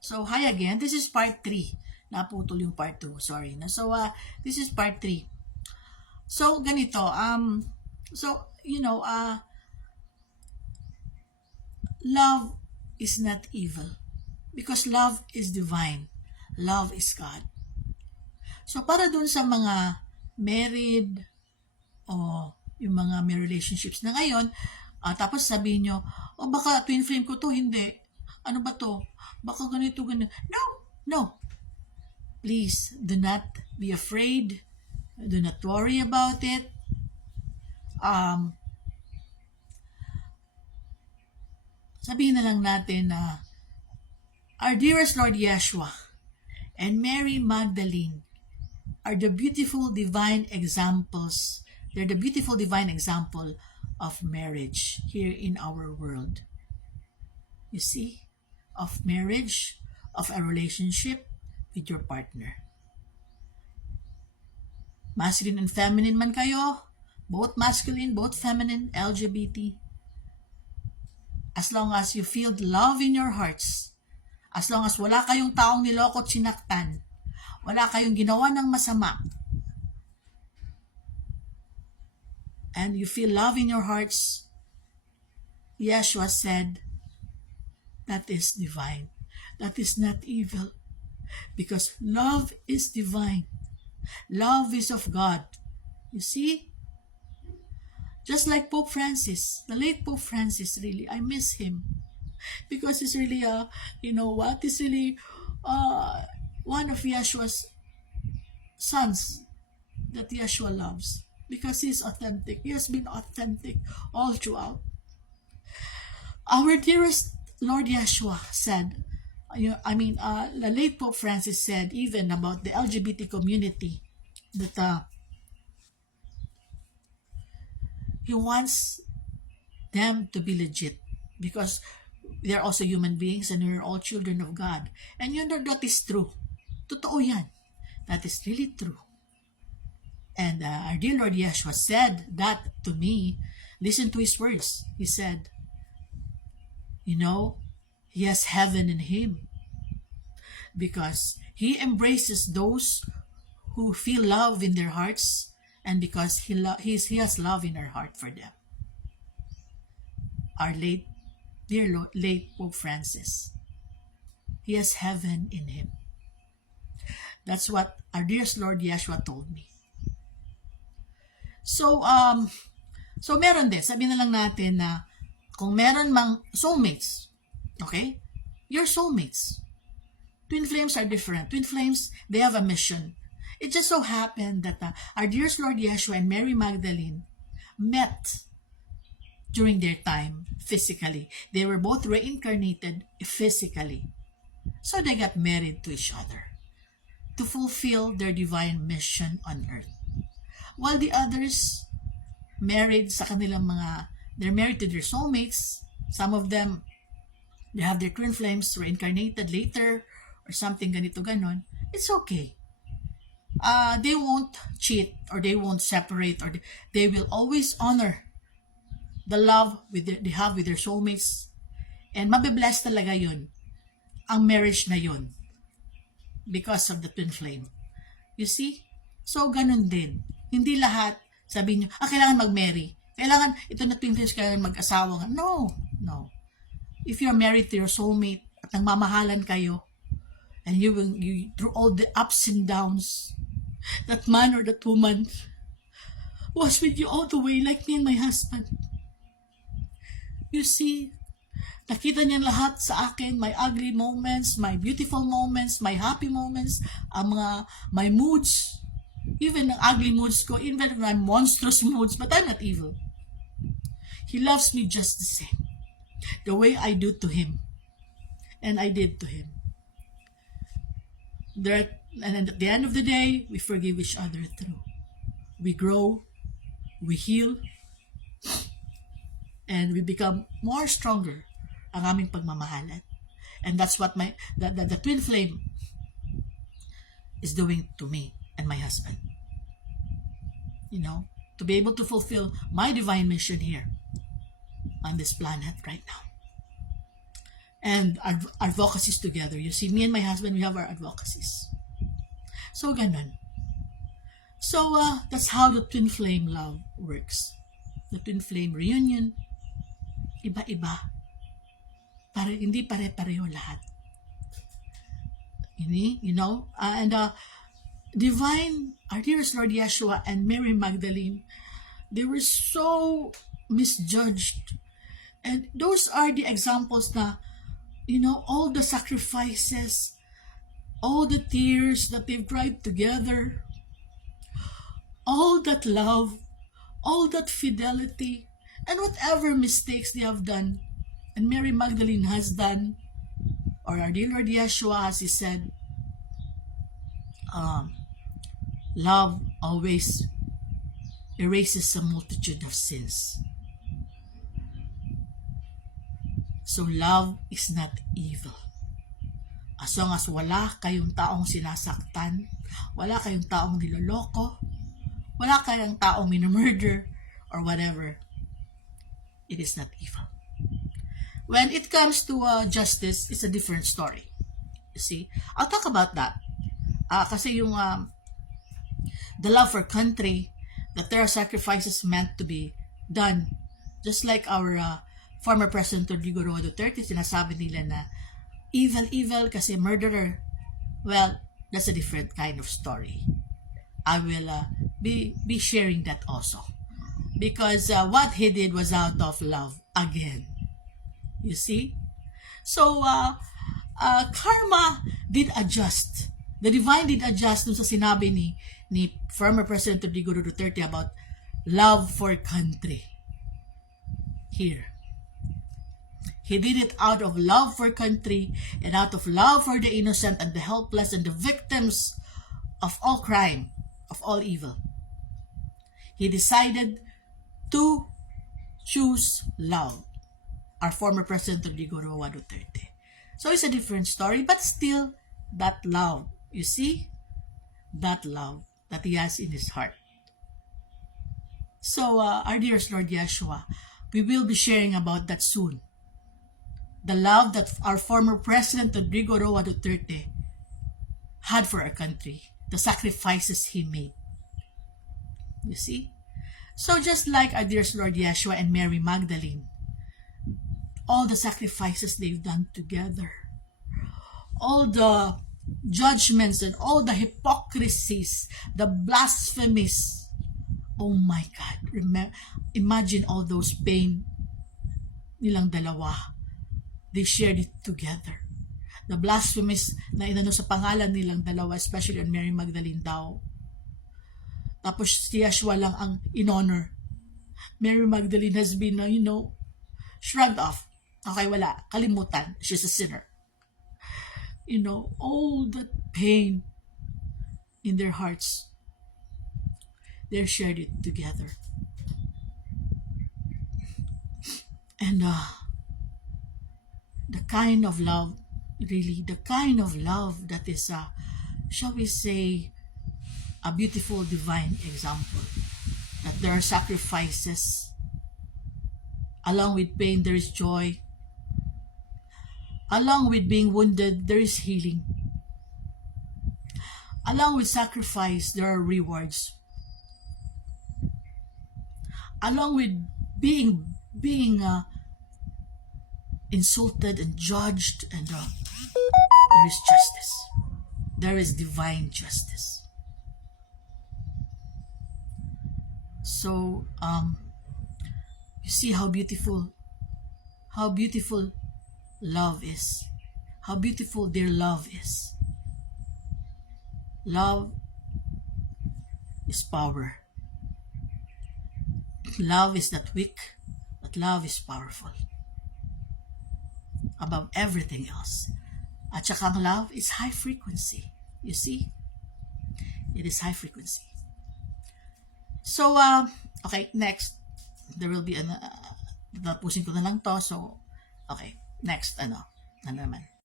So, hi again. This is part 3. Naputol yung part 2. Sorry. So, this is part 3. So, ganito. Love is not evil. Because love is divine. Love is God. So, para dun sa mga married o yung mga may relationships na ngayon, tapos sabihin nyo, baka twin flame ko to, hindi. Ano ba to? Baka ganito, ganito. No! No! Please, do not be afraid. Do not worry about it. Sabihin na lang natin na our dearest Lord Yeshua and Mary Magdalene are the beautiful divine examples. They're the beautiful divine example of marriage here in our world. You see? Of marriage, of a relationship with your partner. Masculine and feminine man kayo, both masculine, both feminine, LGBT. As long as you feel love in your hearts, as long as wala kayong taong niloko at sinaktan, wala kayong ginawa ng masama, and you feel love in your hearts, Yeshua said, that is divine. That is not evil. Because love is divine. Love is of God. You see? Just like Pope Francis, the late Pope Francis, really, I miss him. Because he's really, he's really one of Yeshua's sons that Yeshua loves. Because he's authentic. He has been authentic all throughout. Our dearest Lord Yeshua said, the late Pope Francis said even about the LGBT community that he wants them to be legit because they're also human beings and we're all children of God. And you know that is true. Totoo yan. That is really true. And our dear Lord Yeshua said that to me. Listen to his words. He said, he has heaven in him because he embraces those who feel love in their hearts and because he has love in our heart for them. Our late Pope Francis, he has heaven in him. That's what our dearest Lord Yeshua told me. So meron din, sabihin na lang natin na kung meron mang soulmates, okay? Your soulmates. Twin flames are different. Twin flames, they have a mission. It just so happened that our dearest Lord Yeshua and Mary Magdalene met during their time physically. They were both reincarnated physically. So they got married to each other to fulfill their divine mission on earth. While the others married sa kanilang they're married to their soulmates. Some of them, they have their twin flames reincarnated later or something ganito ganon. It's okay. They won't cheat or they won't separate or they will always honor the love they have with their soulmates and mabibless talaga yun ang marriage na yun because of the twin flame. You see? So, ganun din. Hindi lahat sabihin nyo, kailangan mag-marry. Kailangan, ito na twin flames, kailangan mag-asawa. No. If you're married to your soulmate at nagmamahalan kayo and you through all the ups and downs, that man or that woman was with you all the way like me and my husband. You see, nakita niya lahat sa akin, my ugly moments, my beautiful moments, my happy moments, my moods, even ang ugly moods ko, even my monstrous moods, but I'm not evil. He loves me just the same, the way I do to him, and I did to him. And at the end of the day, we forgive each other through. We grow, we heal, and we become more stronger ang aming pagmamahalan. And that's what the twin flame is doing to me and my husband. To be able to fulfill my divine mission here on this planet right now. and advocacies together. You see, me and my husband, we have our advocacies. So, ganun. So, that's how the twin flame love works. The twin flame reunion, iba-iba. Hindi pare-pareho lahat. You know? Divine, our dearest Lord Yeshua and Mary Magdalene, they were so misjudged. And those are the examples na, all the sacrifices, all the tears that they've cried together, all that love, all that fidelity, and whatever mistakes they have done, and Mary Magdalene has done, or our dear Lord Yeshua, as he said, love always erases a multitude of sins. So love is not evil. As long as wala kayong taong sinasaktan, wala kayong taong niloloko, wala kayong taong minamurder, or whatever, it is not evil. When it comes to justice, it's a different story. You see, I'll talk about that. Kasi yung the love for country, that there are sacrifices meant to be done. Just like our former President Rodrigo Roa Duterte, sinasabi nila na evil kasi murderer. Well, that's a different kind of story. I will be sharing that also. Because what he did was out of love again. You see? So, karma did adjust. The divine did adjust dun sa sinabi ni former President Rodrigo Duterte about love for country. Here. He did it out of love for country and out of love for the innocent and the helpless and the victims of all crime, of all evil. He decided to choose love. Our former President Rodrigo Roa Duterte. So it's a different story, but still that love. You see? That love that he has in his heart. So, our dearest Lord Yeshua, we will be sharing about that soon. The love that our former President Rodrigo Roa Duterte had for our country. The sacrifices he made. You see? So just like our dearest Lord Yeshua and Mary Magdalene, all the sacrifices they've done together, all the judgments and all the hypocrisies, the blasphemies. Oh my God. Imagine all those pain nilang dalawa. They shared it together. The blasphemies na inano sa pangalan nilang dalawa, especially on Mary Magdalene daw. Tapos si Yeshua lang ang in-honor. Mary Magdalene has been, shrugged off. Okay, wala. Kalimutan. She's a sinner. All that pain in their hearts, they shared it together. And the kind of love, really, the kind of love that is, shall we say, a beautiful divine example. That there are sacrifices. Along with pain, there is joy. Along with being wounded, there is healing. Along with sacrifice, there are rewards. Along with being insulted and judged, and there is justice. There is divine justice. So, you see how beautiful love is. How beautiful their love is. Love is power. Love is not weak, but love is powerful. Above everything else. At saka ang love is high frequency. You see? It is high frequency. So, okay, next. There will be tapusin ko na lang to. So, okay, next, ano naman.